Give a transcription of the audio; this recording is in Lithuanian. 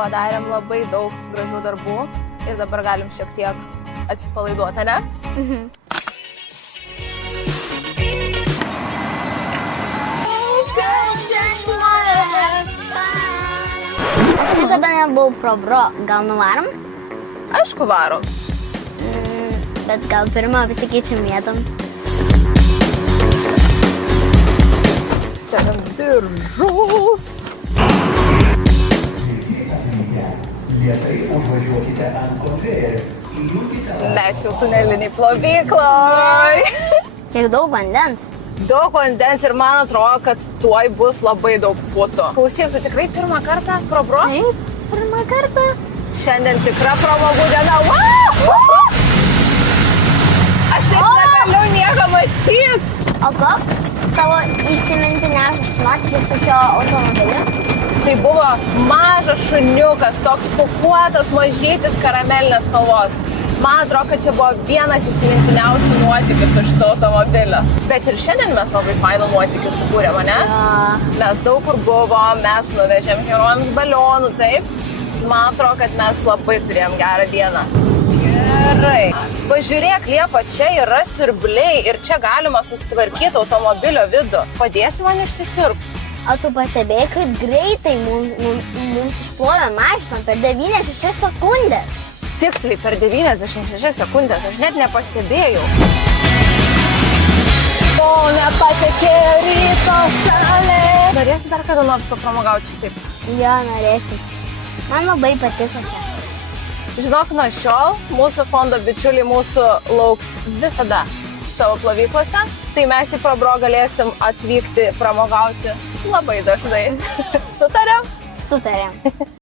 padarėm labai daug gražių darbų ir dabar galim šiek tiek atsipalaiduoti, ne? Niekada nebuvau probro, gal nuvarom? Aišku, varom. Bet gal pirmą pasikeičiam vietom. Segam diržus. Lėtai užvažiuokite ant konvejerio. Įjungkite Mes jau tuneliniai plovykloj. Kiek daug vandens. Daug vandens ir man atrodo, kad tuoj bus labai daug putų. Klausyk, tu tikrai pirmą kartą probro? Taip, pirmą kartą. Šiandien tikra pramogų diena. Wow! Aš net negaliu nieko matyti. O koks tavo įsimintiniausias nuotykis su šio automobiliu? Tai buvo mažas šuniukas, toks pūkuotas, mažytis karamelinės spalvos. Man atrodo, kad čia buvo vienas įsimintiniausių nuotykių su šito automobiliu. Bet ir šiandien mes labai fainą nuotykį sukūrėm, ne? Mes daug kur buvom, mes nuvežėm herojams balionų, taip? Man atrodo, kad mes labai turėjom gerą dieną. Gerai. Pažiūrėk, Liepa, čia yra siurbliai ir čia galima susitvarkyti automobilio vidų. Padėsi man išsisiurbti? O tu pastebėjai, kaip greitai mums išplovė mašiną per 96 sekundės. Tiksliai per 96 sekundės, aš net nepastebėjau. O, nepatekė ryto saulė. Norėsi dar kada nors papramogauti šitaip? Jo, norėsiu. Man labai patiko čia. Žinok, nuo šiol mūsų fondo bičiuliai mūsų lauks visada savo plovyklose, tai mes į Probro galėsim atvykti pramogauti labai dažnai. Sutarėm? Sutarėm.